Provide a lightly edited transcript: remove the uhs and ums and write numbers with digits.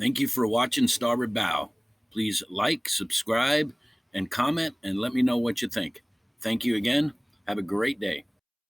Thank you for watching Starboard Bow. Please like, subscribe, and comment, and let me know what you think. Thank you again. Have a great day.